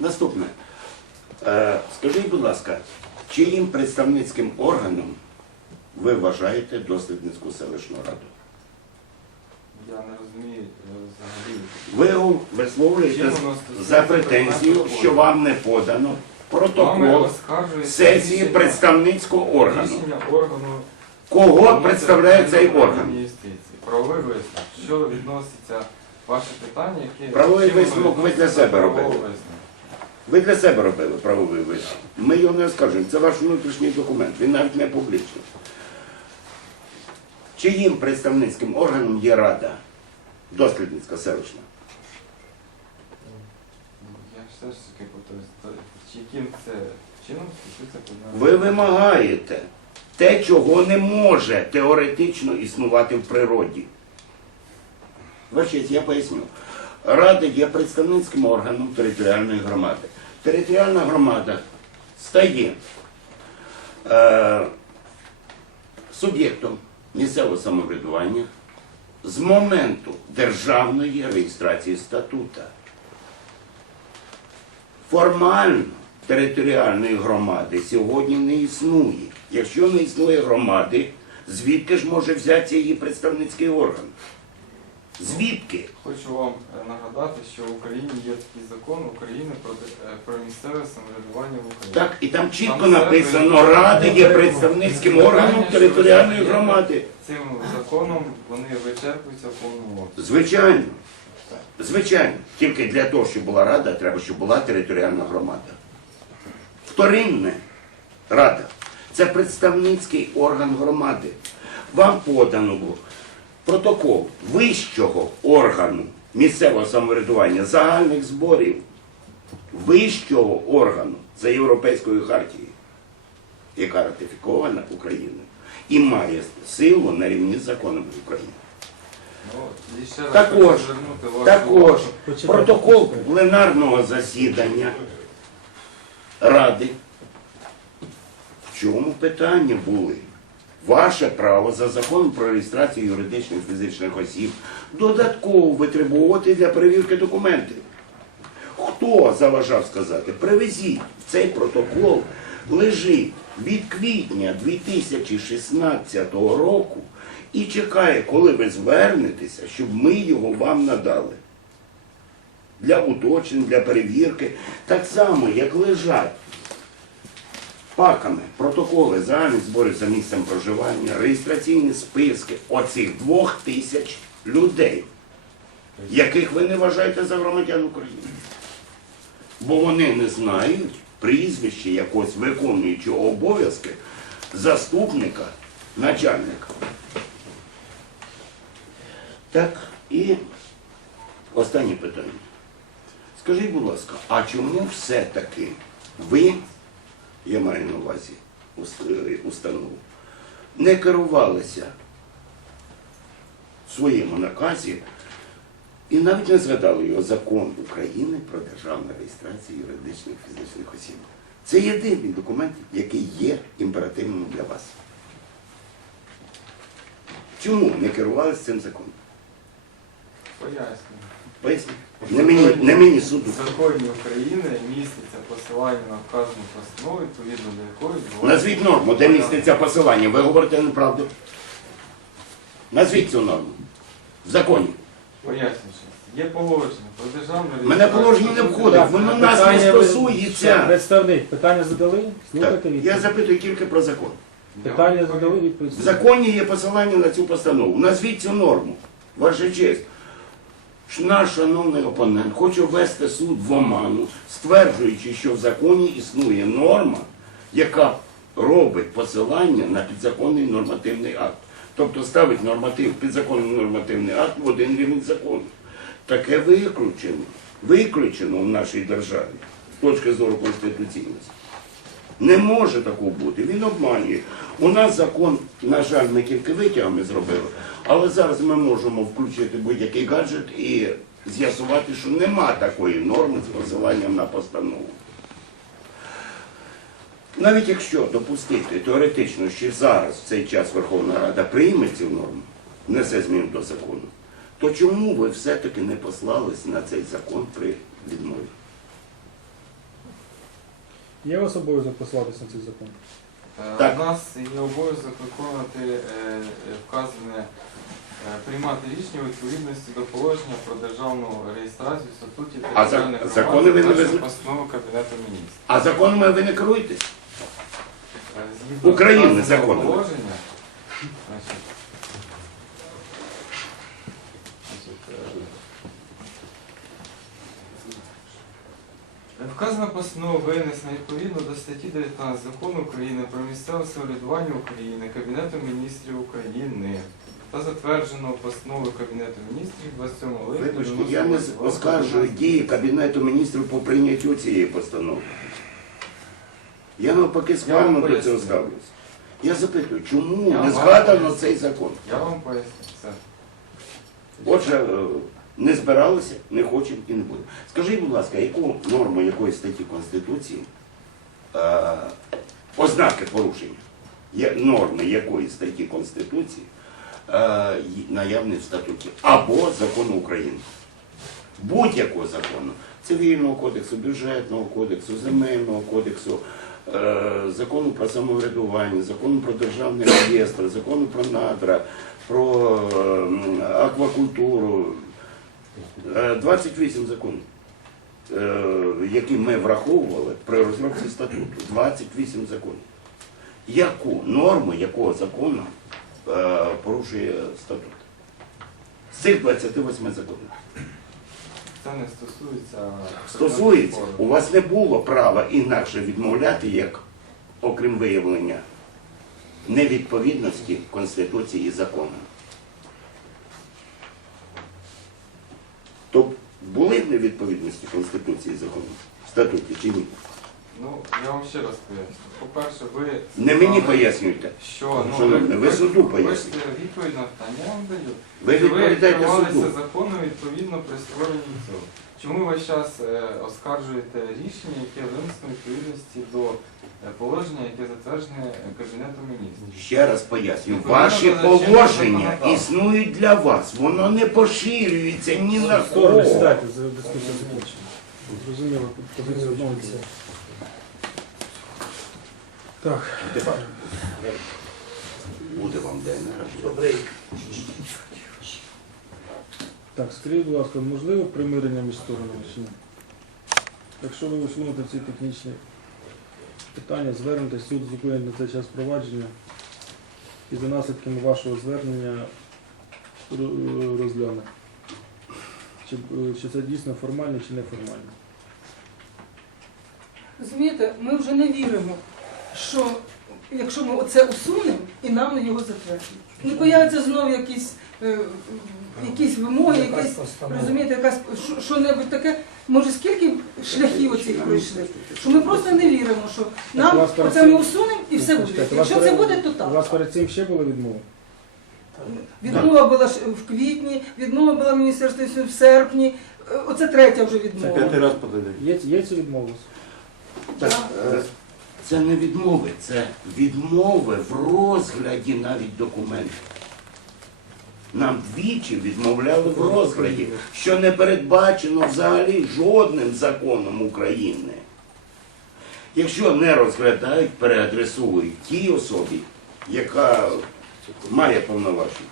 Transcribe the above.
Наступне. Е, скажіть, будь ласка, чиїм представницьким органом ви вважаєте дослідницьку селищну раду? Я не розумію е, взагалі. Ви висловлюєте за претензію, що вам не подано протокол сесії представницького органу. Органу Кого представляє цей орган? Правовий висновок. Що відноситься ваше питання, Правовий висновок ви для себе висновку? Ви для себе робили правовий висновок. Ми його не оскаржуємо. Це ваш внутрішній документ. Він навіть не публічний. Чиїм представницьким органом є рада? Дослідницька селищна. Я все ж таки повторюсь, яким це чином стосується? Ви вимагаєте те, чого не може теоретично існувати в природі. Честь, я поясню. Рада є представницьким органом територіальної громади. Територіальна громада стає е, суб'єктом місцевого самоврядування з моменту державної реєстрації статута. Формально територіальної громади сьогодні не існує. Якщо не існує громади, звідки ж може взятися її представницький орган? Звідки? Хочу вам е, нагадати, що в Україні є такий закон України про, е, про місцеве самоврядування в Україні. Так, і там чітко Там написано, Рада є представницьким органом територіальної громади. Цим законом вони вичерпуються повному. Звичайно. Звичайно. Тільки для того, щоб була рада, треба, щоб була територіальна громада. Вторинне рада. Це представницький орган громади. Вам подано було протокол вищого органу місцевого самоврядування загальних зборів вищого органу за Європейською хартією, яка ратифікована Україною і має силу на рівні з законами України. Ну, Також, Також протокол пленарного засідання Ради. В чому питання були? Ваше право за законом про реєстрацію юридичних фізичних осіб додатково витребувати для перевірки документів. Хто заважав сказати? Привезіть цей протокол лежить від квітня 2016 року і чекає, коли ви звернетеся, щоб ми його вам надали. Для уточнень, для перевірки. Так само, як лежать паками протоколи загальних зборів за місцем проживання, реєстраційні списки оцих двох тисяч людей, яких ви не вважаєте за громадян України. Бо вони не знають прізвище якогось виконуючого обов'язки заступника начальника. Так, і останнє питання. Скажіть, будь ласка, а чому все-таки ви, я маю на увазі е, установу, не керувалися в своєму наказі і навіть не згадали його закон України про державну реєстрацію юридичних фізичних осіб. Це єдиний документ, який є імперативним для вас. Чому не керувалися цим законом? Пояснюю. Поясніть. Не мені, не мені суду. В законі України міститься посилання на вказану постанову, відповідно до якої відбувається- Назвіть норму, де міститься посилання. Ви говорите неправду. Назвіть цю норму. В законі. Пояснюю, є положення про державну Мене положення не входить, воно нас не стосується. Представник, питання задали? Так, Слухайте я відповідь. запитую тільки про закон. Питання задали відповідь. В законі є посилання на цю постанову. Назвіть цю норму. Ваша честь. Наш шановний опонент хоче ввести суд в оману, стверджуючи, що в законі існує норма, яка робить посилання на підзаконний нормативний акт. Тобто ставить норматив, підзаконний нормативний акт в один рівень закону. Таке виключено. Виключено в нашій державі з точки зору конституційності. Не може такого бути. Він обманює. У нас закон, на жаль, ми тільки витягами зробили, але зараз ми можемо включити будь-який гаджет і з'ясувати, що нема такої норми з посиланням на постанову. Навіть якщо допустити теоретично, що зараз в цей час Верховна Рада прийме цю норму, внесе змін до закону, то чому ви все-таки не послались на цей закон при відмові? Є у вас обов'язок послатися на цей закон? Е, Так. У нас є обов'язок виконувати е, е, вказане, е, приймати рішення у відповідності до положення про державну реєстрацію в статуті А за- територіальних закони ви не громад, визна- постанови Кабінету міністрів. А законами ви не керуєтесь? Е, Згідно законами. положення, Вказана постанова винесена відповідно до статті 19 Закону України про місцеве самоврядування України Кабінетом міністрів України та затверджено постановою Кабінету міністрів 27 липня. Вибачте, я не оскаржую дії Кабінету міністрів по прийняттю цієї постанови. Я навпаки складно до цього ставлюся. Я запитую, чому Я не вам згадано поясню. цей закон? Я вам поясню все. Отже, е, не збиралися, не хочемо і не будемо. Скажіть, будь ласка, яку норму якої статті Конституції е, ознаки порушення є норми якої статті Конституції е, наявні в статуті або закону України? Будь-якого закону. Цивільного кодексу, бюджетного кодексу, земельного кодексу, е, закону про самоврядування, закону про державний реєстр, закону про надра, про е, аквакультуру. Е, 28 законів, е, які ми враховували при розробці статуту. 28 законів. Яку норму якого закону е, порушує статут? З цих 28 законів. Це не стосується. Стосується, у вас не було права інакше відмовляти, як окрім виявлення невідповідності Конституції і закону. Були невідповідності Конституції і закону статуті чи ні? Ну, я вам ще раз поясню. По-перше, ви Не мені сказали, пояснюйте. що ну, Шановний, ви суду пояснюєте? Хочете відповідь на питання, я вам даю. Ви відповідаєте керувалися суду. законом відповідно при створенні цього. Чому ви час е, оскаржуєте рішення, яке винесено відповідності до е, положення, яке затверджене Кабінетом міністрів? Ще раз пояснюю, Відповідно ваші до чинного положення законодавства. існують для вас, воно не поширюється ні на Сторони, кого. за дискусія закінчена. Зрозуміло, позиція відмовитися. Так, Тепер буде вам ДНР. Так, скажіть, будь ласка, можливо примирення між сторонами чи ні? Якщо ви усунете ці технічні питання, звернете суд зупинить на цей час провадження і за наслідками вашого звернення розгляне. Чи, чи це дійсно формально, чи неформально? Розумієте, ми вже не віримо, що якщо ми оце усунемо і нам його затвердять. Не появляться знову якісь, е, якісь вимоги, якісь, розумієте, якась що- що-небудь таке. Може, скільки шляхів оцих пройшли? Що ми просто не віримо, що у нам вас оце ми цим- усунемо і все буде. Чекайте, у вас Якщо це перед- буде, то У вас так. перед цим ще були відмови? Відмова була ж в квітні, відмова була в міністерстві в серпні. Е, Оце третя вже відмова. раз подали. Є, є ці відмови? Так, е, це не відмови, це відмови в розгляді навіть документів. Нам двічі відмовляли в розгляді, що не передбачено взагалі жодним законом України. Якщо не розглядають, переадресують тій особі, яка має повноваження.